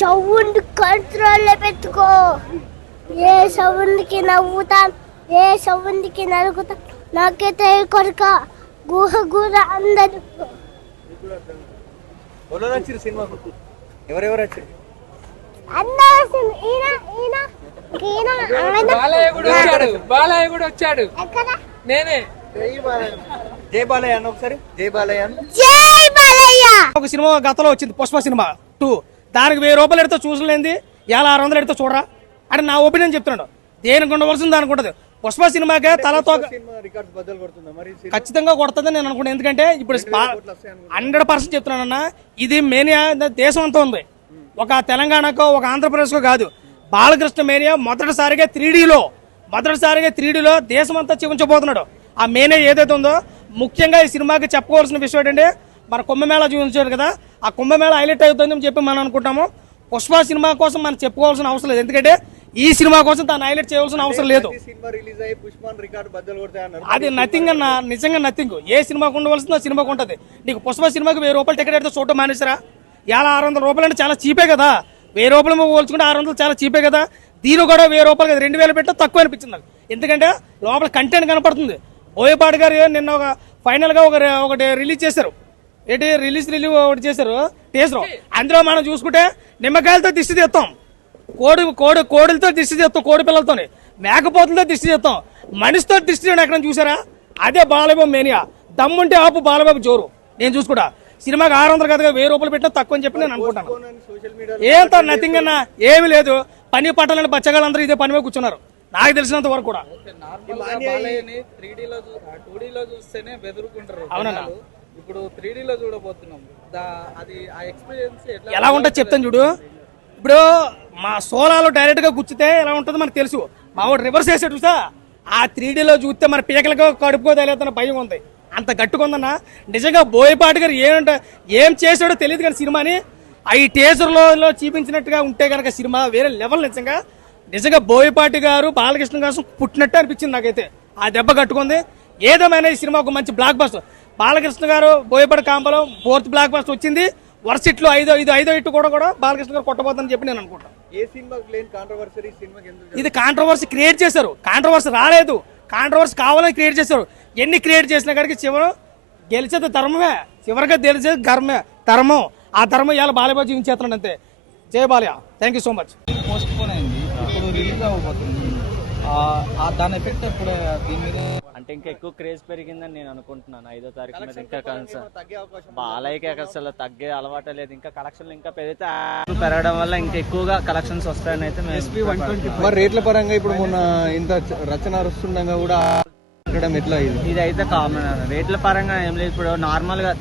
Sound కంట్రోల్లో పెట్టుకో. ఏ సౌండ్కి నవ్వుతాను, ఏ సౌండ్కి నలుగుతాను నాకైతే కొరక గుహ గుహ అందరు. ఎవరెవరు వచ్చారు? బాలయ్య కూడా వచ్చాడు. నేనే జై బాలయ్య అన్న ఒకసారి. జై బాలయ్య. జై బాలయ్య. ఒక సినిమా గతంలో వచ్చింది పుష్ప సినిమా 2, దానికి 1000 రూపాయలు ఎడితే చూసలేంది, 600 ఎడితే చూడరా అంటే నా ఒపీనియన్ చెప్తున్నాడు. దేనికి ఉండవలసింది దానికి ఉంటుంది. పుష్ప సినిమాకే తలతో ఖచ్చితంగా కొడుతుంది నేను అనుకుంటాను. ఎందుకంటే ఇప్పుడు 100% చెప్తున్నానన్న, ఇది మేనియా దేశం అంతా ఉంది, ఒక తెలంగాణకో ఒక ఆంధ్రప్రదేశ్కో కాదు. బాలకృష్ణ మేనియా మొదటిసారిగా 3Dలో దేశం అంతా చూపించబోతున్నాడు. ఆ మేనియా ఏదైతే ఉందో, ముఖ్యంగా ఈ సినిమాకి చెప్పుకోవాల్సిన విషయం ఏంటంటే, మన కుంభమేళా చూపించాడు కదా, ఆ కుంభమేళా హైలైట్ అవుతుందని చెప్పి మనం అనుకుంటాము. పుష్ప సినిమా కోసం మనం చెప్పుకోవాల్సిన అవసరం లేదు, ఎందుకంటే ఈ సినిమా కోసం దాన్ని హైలైట్ చేయవలసిన అవసరం లేదు. అది నథింగ్ అన్న, నిజంగా నథింగ్. ఏ సినిమాకు ఉండవలసిందో ఆ సినిమాకు ఉంటుంది. నీకు పుష్ప సినిమాకి 1000 రూపాయలు టికెట్ అయితే చూడటం మానేసరా? 600 రూపాయలు అంటే చాలా చీపే కదా. 1000 రూపాయలు పోల్చుకుంటే 600 చాలా చీపే కదా. దీని కూడా 1000 రూపాయలు కదా, 2000 పెట్టా తక్కువ అనిపించింది నాకు. ఎందుకంటే లోపల కంటెంట్ కనపడుతుంది. బోయపాటి గారు నిన్న ఒక ఫైనల్ గా ఒకటి రిలీజ్ చేశారు. ఏంటి రిలీజ్ ఒకటి చేశారు టీజర్. అందులో మనం చూసుకుంటే నిమ్మకాయలతో దిష్టి తీస్తాం, కోడిలతో దిష్టి తీస్తాం, కోడి పిల్లలతో, మేకపోతులతో దిష్టి తీస్తాం, మనిషితో దిష్టి ఎక్కడ చూసారా? అదే బాలబాబు మేనియా. దమ్ముంటే ఆపు బాలబాబు జోరు. నేను చూసుకుంటా సినిమాకి 600 కదా, 1000 రూపాయలు పెట్టినా తక్కువ అని చెప్పి నేను అనుకుంటాను. ఏంతో నథింగ్ అన్నా, ఏమి లేదు. పని పట్టాలని బచ్చగాళ్ళందరూ ఇదే పని మీద కూర్చున్నారు నాకు తెలిసినంత వరకు కూడా. అవునన్నా, ఇప్పుడు 3Dలో చూడబోతున్నాం. అది ఆ ఎక్స్పీరియన్స్ ఎలా ఉంటుందో చెప్తాను చూడు. ఇప్పుడు మా సోలాలో డైరెక్ట్ గా గుచ్చితే ఎలా ఉంటుందో మనకు తెలుసు. మా వాడు రివర్స్ చేసాడు చూసా, ఆ 3Dలో చూస్తే మన పీకలకు కడుపుకో తెలియదన్న భయం ఉంది, అంత గట్టుకుందన్న. నిజంగా బోయపాటి గారు ఏం చేశాడో తెలియదు కానీ సినిమాని ఈ టీజర్లో చూపించినట్టుగా ఉంటే కనుక సినిమా వేరే లెవెల్. నిజంగా బోయపాటి గారు బాలకృష్ణ గారు పుట్టినట్టు అనిపించింది నాకైతే. ఆ దెబ్బ కట్టుకుంది. ఏదేమైనా ఈ సినిమా ఒక మంచి బ్లాక్ బస్టర్. బాలకృష్ణ గారు బోయపాటి కాంబలో 4th బ్లాక్ బస్టర్ వచ్చింది. వరుస ఇట్లు ఐదో ఇట్టు కూడా బాలకృష్ణ గారు కొట్టబోతుందని చెప్పి నేను అనుకుంటాను. ఇది కాంట్రవర్సీ క్రియేట్ చేశారు. కాంట్రవర్సీ రాలేదు, కాంట్రవర్సీ కావాలని క్రియేట్ చేశారు. ఎన్ని క్రియేట్ చేసిన కాడికి చివరి గెలిచేది ధర్మమే, చివరిగా గెలిచేది ధర్మం. ఆ ధర్మం ఇవాళ బాలయ్య జీవించేస్తున్నాడు అంతే. జై Balayya. Thank you so much. Post phone అయింది, ఇప్పుడు రిలీజ్ అవ్వబోతుంది. దాని ఎఫెక్ట్ ఇప్పుడు దీని మీద అంటే ఇంకా ఎక్కువ క్రేజ్ పెరిగిందని నేను అనుకుంటున్నాను. 5వ తారీఖు మీద ఇంకా బాలయ్యకి అసలు తగ్గే అలవాటు లేదు. ఇంకా కలెక్షన్లు ఇంకా పెరగడం వల్ల ఇంకా ఎక్కువగా కలెక్షన్స్ వస్తాయని అయితే మరి రేట్ల పరంగా ఇప్పుడు మొన్న ఇంత రచన వస్తుండగా కూడా ఎట్లా ఇది అయితే కామన్. రేట్ల పరంగా ఏం లేదు. ఇప్పుడు నార్మల్ గా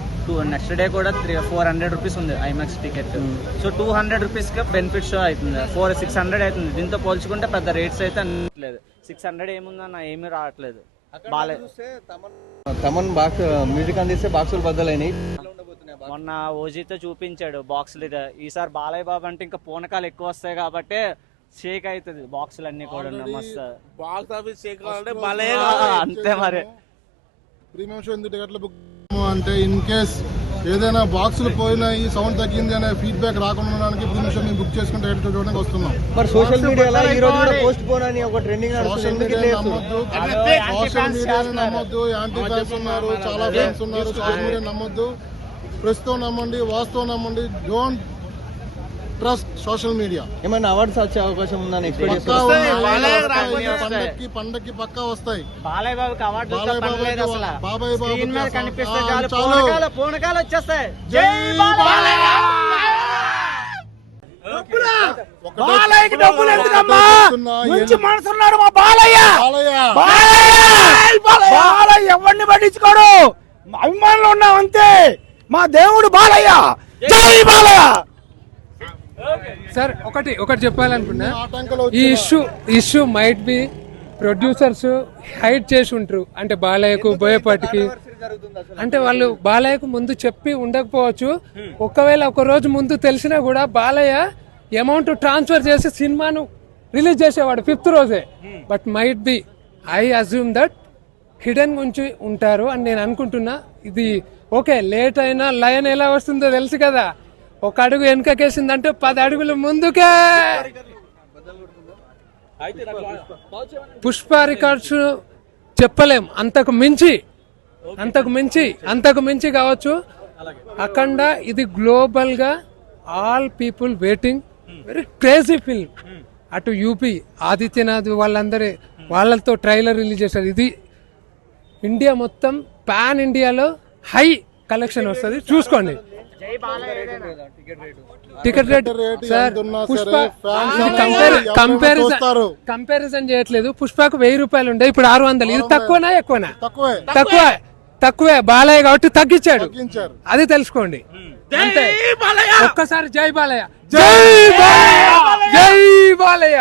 నెక్స్ట్ డే కూడా 400 రూపీస్ ఉంది ఐమాక్స్ టికెట్. సో 200 రూపీస్ కి బెనిఫిట్ షో అవుతుంది. 600 అవుతుంది. దీంతో పోల్చుకుంటే పెద్ద రేట్స్ అయితే లేదు. 600 ఏముందన్న ఏమీ రావట్లేదు. తమన్ బాక్స్ మ్యూజిక్ అందిస్తే బాక్సులు బద్దలైనాయి. మొన్న ఓజీతో చూపించాడు బాక్సులు. ఈసారి బాలయ్య బాబు అంటే ఇంకా పూనకాలు ఎక్కువ వస్తాయి కాబట్టి షేక్ అవుతుంది బాక్సులు అన్ని కూడా. మస్తు బాక్స్ ఆఫీస్ షేక్ అంతే మరి. ప్రీమియం షో ఎందుకు టికెట్లు బుక్ అంటే ఇన్ కేస్ ఏదైనా బాక్సులు పోయినాయి, సౌండ్ తగ్గింది అనే ఫీడ్బ్యాక్ రాకుండా ప్రీమియం షో బుక్ చేసుకుంటే టికెట్ చూడడానికి వస్తున్నాం. మరి సోషల్ మీడియాలో ఈ రోజు కూడా పోస్ట్ పోన్ అని ఒక ట్రెండింగ్ సోషల్ మీడియా నమ్మొద్దు, యాంటీ ఫ్యాన్స్ ఉన్నారు, చాలా ఫ్యాన్స్ ఉన్నారు. సోషల్ మీడియా నమ్మొద్దు, ప్రస్తుతం నమ్మండి, వాస్తవం నమ్మండి. Don't trust social media. ఏమైనా అవార్డ్స్ వచ్చే అవకాశం ఉందని పండక్కి పక్కా వస్తాయి. బాలయ్య బాబుకి అవార్డు బాబాయ్ బాబు పూనకాలు వచ్చేస్తాయి. బాలయ్యకి డబ్బులు ఎందుకమ్మా? మంచి మనసున్నాడు మా బాలయ్య. బాలయ్య ఎవరిని పట్టించుకోడు, అభిమానులు ఉన్నాం అంతే. మా దేవుడు బాలయ్య. జై బాలయ్య. సార్ ఒకటి చెప్పాలనుకున్నా, ఈ issue might be producers hide చేసి ఉంటారు. అంటే బాలయ్యకు బోయపాటికి అంటే వాళ్ళు బాలయ్యకు ముందు చెప్పి ఉండకపోవచ్చు. ఒకవేళ ఒక రోజు ముందు తెలిసినా కూడా బాలయ్య అమౌంట్ ట్రాన్స్ఫర్ చేసి సినిమాను రిలీజ్ చేసేవాడు 5th రోజే. But might be I assume that hidden గురించి ఉంటారు అని నేను అనుకుంటున్నా. ఇది ఓకే, లేట్ అయినా లయన్ ఎలా వస్తుందో తెలుసు కదా. ఒక అడుగు వెనుకకేసిందంటే 10 అడుగులు ముందుకే. పుష్ప రికార్డ్స్ చెప్పలేం, అంతకు మించి కావచ్చు. అఖండ ఇది గ్లోబల్ గా all people waiting, very crazy film. అటు యూపీ ఆదిత్యనాథ్ వాళ్ళతో ట్రైలర్ రిలీజ్ చేశారు. ఇది ఇండియా మొత్తం పాన్ ఇండియాలో హై కలెక్షన్ వస్తుంది, చూసుకోండి. Ticket rate sir Pushpa comparison చేయట్లేదు. పుష్పకు 1000 రూపాయలు ఉండే, ఇప్పుడు 600. ఇది తక్కువనా ఎక్కువనా? తక్కువే. బాలయ్య కాబట్టి తగ్గించాడు, అది తెలుసుకోండి. అంతే. ఒక్కసారి జై బాలయ్య, జై బాలయ్య, జై బాలయ్య.